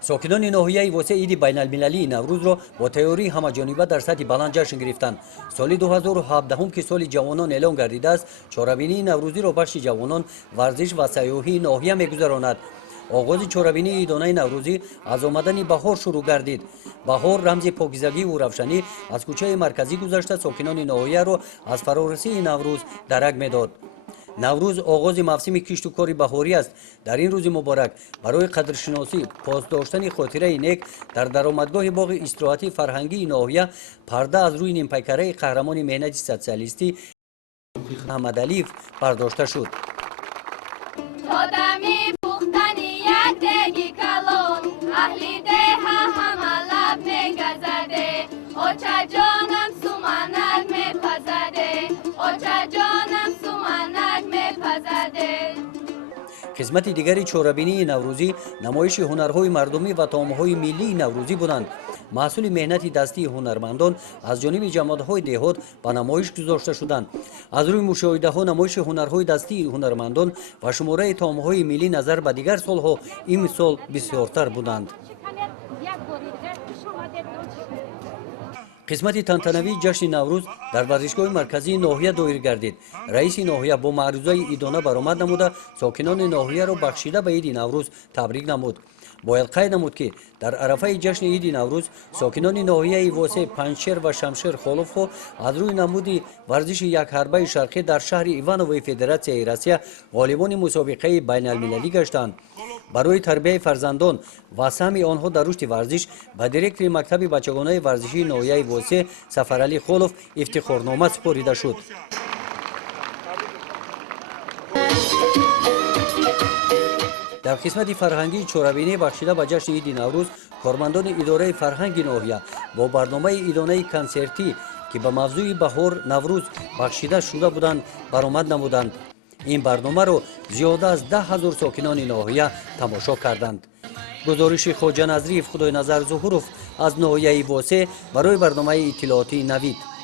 ساکنان ناحیه واسه عید بین المللی نوروز را با تیاری همه‌جانبه در سطح بلند جشن گرفتند. سال 2017 که سال جوانان اعلام گردیده است، چهاربینی نوروزی را بخش جوانان، ورزش و سیاحی ناحیه می‌گذراند. آغاز چهاربینی عیدانه نوروزی از آمدن بهار شروع گردید. بهار رمز پاکیزگی و روشنی از کوچه مرکزی گذشته ساکنان ناحیه را از فرارسی نوروز درک می‌داد. نوروز آغاز موسم کشت و کار بهاری است. در این روز مبارک برای قدرشناسی پاسداشتن خاطره نیک در درآمدگاه باغ استراحتی فرهنگی ناحیه پرده از روی نیمپیکره قهرمان مهنت سوسیالیستی محمد علی برداشته شد. قسمت دیگری چهاربینی نوروزی نمایش هنرهای مردمی و طعمهای ملی نوروزی بودند. محصول مهنت دستی هنرمندان از جانب جماعت‌های دهات به نمایش گذاشته شدند. از روی مشاهده‌ها نمایش هنرهای دستی هنرمندان و شماره طعمهای ملی نظر به دیگر سال‌ها این سال بسیارتر بودند. قسمت تنتنوی جشن نوروز در ورزشگاه مرکزی ناحیه دایر گردید. رئیس ناحیه با معروضه عیدانه برآمد نموده ساکنان ناحیه را بخشیده به عید نوروز تبریک نمود. باید قید نمود که در عرفه جشن عید نوروز ساکنان ناحیه واسه پنجشیر و شمشیر خالف از روی نمود ورزش یک حربه شرقی در شهر ایوانوی فدراسیای روسیه غالبان مسابقه بین المللی گشتند. برای تربیت فرزندان و سهم آنها در رشد ورزش به دیرکتور مکتب بچگانه ورزشی ناحیه واسه سفرعلی خالف افتخارنامه سپرده شد. در قسمت فرهنگی چهاربینی بخشیده به جشن عید نوروز کارمندان اداره فرهنگ ناحیه با برنامه عیدانه کنسرتی که به موضوع بهار نوروز بخشیده شده بودند برآمد نمودند. این برنامه را زیاده از 10,000 ساکنان ناحیه تماشا کردند. گزارش خواجه نظری خدای نظر ظهورов از ناحیه واسه برای برنامه اطلاعاتی نوید.